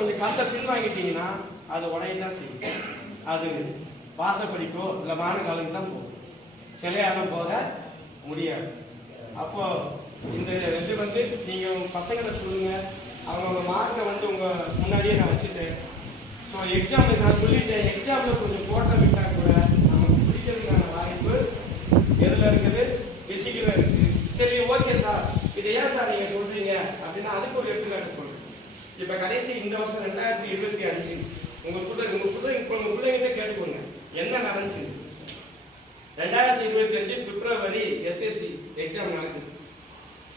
கொஞ்சம் கத்தை பின்வாங்கிட்டீங்கன்னா அது உடைய தான் செய்யும். அது வாசப்படிக்கோ இல்லை மானகாலுக்கு தான் போகும். சிலையாலும் போக முடியாது. அப்போ இந்த இது வந்து நீங்க உங்க பசங்களை சொல்லுங்க. அவங்க மார்க்கை வந்து உங்க முன்னாடியே நான் வச்சுட்டேன். ஸோ எக்ஸாம்பிள் நான் சொல்லிட்டேன் எக்ஸாம்ல கொஞ்சம் போட்ட விட்டா கூட நமக்கு பிடிக்கிறதுக்கான வாய்ப்பு எதுல இருக்குது பிசிக்கல இருக்கு சரி ஓகே சார் இதை ஏன் சார் நீங்க சொல்றீங்க அப்படின்னா அதுக்கு ஒரு எடுத்துக்காட்டு சொல்றேன் இப்ப கடைசி இந்த வருஷம் ரெண்டாயிரத்தி இருபத்தி அஞ்சு உங்க பிள்ளை உங்க பிள்ளை இப்ப உங்க பிள்ளைங்கிட்ட கேட்டுக்கோங்க. என்ன நடந்துச்சு? ரெண்டாயிரத்தி இருபத்தி அஞ்சு பிப்ரவரி எஸ்எஸ்சி எக்ஸாம் நடக்குது.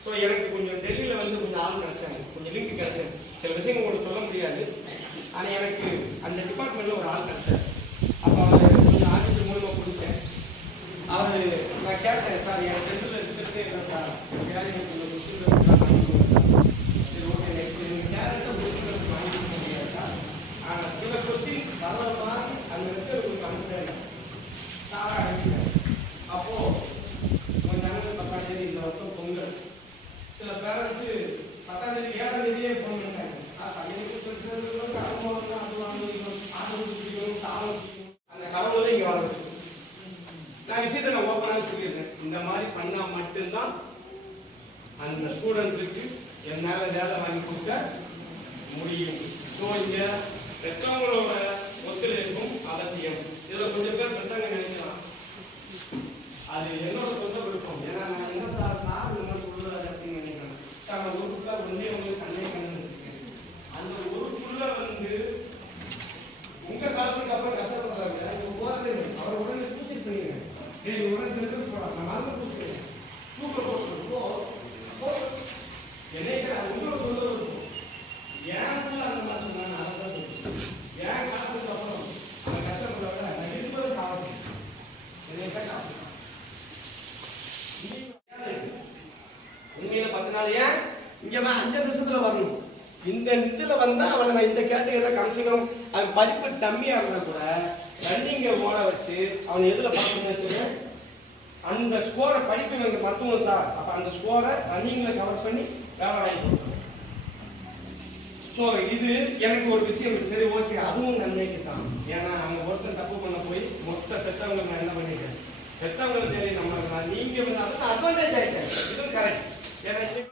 ஸோ எனக்கு கொஞ்சம் டெல்லியில் வந்து கொஞ்சம் ஆள் கிடைச்சாங்க. கொஞ்சம் லிங்க் கிடைச்சாங்க சில விஷயங்கள் உங்களுக்கு சொல்ல முடியாது. ஆனால் எனக்கு அந்த டிபார்ட்மெண்ட்டில் ஒரு ஆள் கிடைச்சார். அப்போ அவர் கொஞ்சம் ஆஃபீஸ் மூலமாக பிடிச்சேன் அவர் நான் கேட்டேன் சார் என் சென்டரில் இருக்கிறதே இல்லை சார். வேலையை கொஞ்சம் கொஸ்டின் வாங்கி கொடுங்க சரி ஓகே நெக்ஸ்ட் நீங்கள் டேரக்டாக கொஸ்டின் வாங்கி கொடுக்க முடியாது சார் ஆனால் சில கொஸ்டின் வர மாதிரி அந்த இடத்துல உங்களுக்கு அனுப்புறேன் சாரா அனுப்பிட்டேன் அப்போ கொஞ்ச நாள் பத்தாம் தேதி இந்த வருஷம் பொங்கல் சில பேரண்ட்ஸ் பத்தாம் தேதி ஏழாம் தேதியே ஃபோன் பண்ணிட்டாங்க "சார், பையனுக்கு பிரச்சனை அது வாங்கணும் அது வாங்கணும் ஆடு பிடிக்கணும் தாளம் பிடிக்கணும் அந்த கவலை இங்க வர வச்சு நான் விஷயத்தை நான் ஓப்பனாக சொல்லிடுறேன் இந்த மாதிரி பண்ணா மட்டும்தான் அந்த ஸ்டூடெண்ட்ஸுக்கு என்னால வேலை வாங்கி கொடுக்க முடியும். ஸோ இங்க பெற்றவங்களோட ஒத்துழைப்பும் அவசியம். இதுல கொஞ்சம் பேர் பெற்றவங்க நினைக்கலாம். அது என்னோட சொந்த விருப்பம். ஏன்னா நான் என்ன சார் சார் இந்த மாதிரி சொல்றாரு அப்படின்னு நினைக்கிறேன். சார் நான் ஒரு புள்ள ஒன்றே உங்களுக்கு கண்ணே கண்டு வச்சிருக்கேன். அந்த ஒரு புள்ள வந்து உங்க காலத்துக்கு அப்புறம் கஷ்டப்படுறாங்க. நீங்க போறது அவர் உடனே சூசைட் பண்ணிடுங்க சரி உடனே சில பேர் ஏன் சொல்றேன் ஏன் ஏன் இங்க அஞ்சு நிமிஷத்துல வரணும் இந்த இதுல வந்தா அவனை நான் இந்த கேட்டகரியில கம்சிகம் அவன் படிப்பு டம்மியா இருந்தா கூட ரன்னிங்க ஓட வச்சு அவன் எதுல பார்க்கணும்னு அந்த ஸ்கோரை படிக்கணும் எனக்கு சார். அப்ப அந்த ஸ்கோரை ரன்னிங்ல கவர் பண்ணி வேலை வாங்கி ஸோ இது எனக்கு ஒரு விஷயம். சரி ஓகே அதுவும் நன்மைக்கு தான். ஏன்னா நம்ம ஒருத்தன் தப்பு பண்ண போய் மொத்த பெத்தவங்க நான் என்ன பண்ணிட்டேன்? பெத்தவங்க தேவை நம்ம நீங்க வந்து அட்வான்டேஜ் ஆயிட்டேன். இதுவும் கரெக்ட் ஏன்னா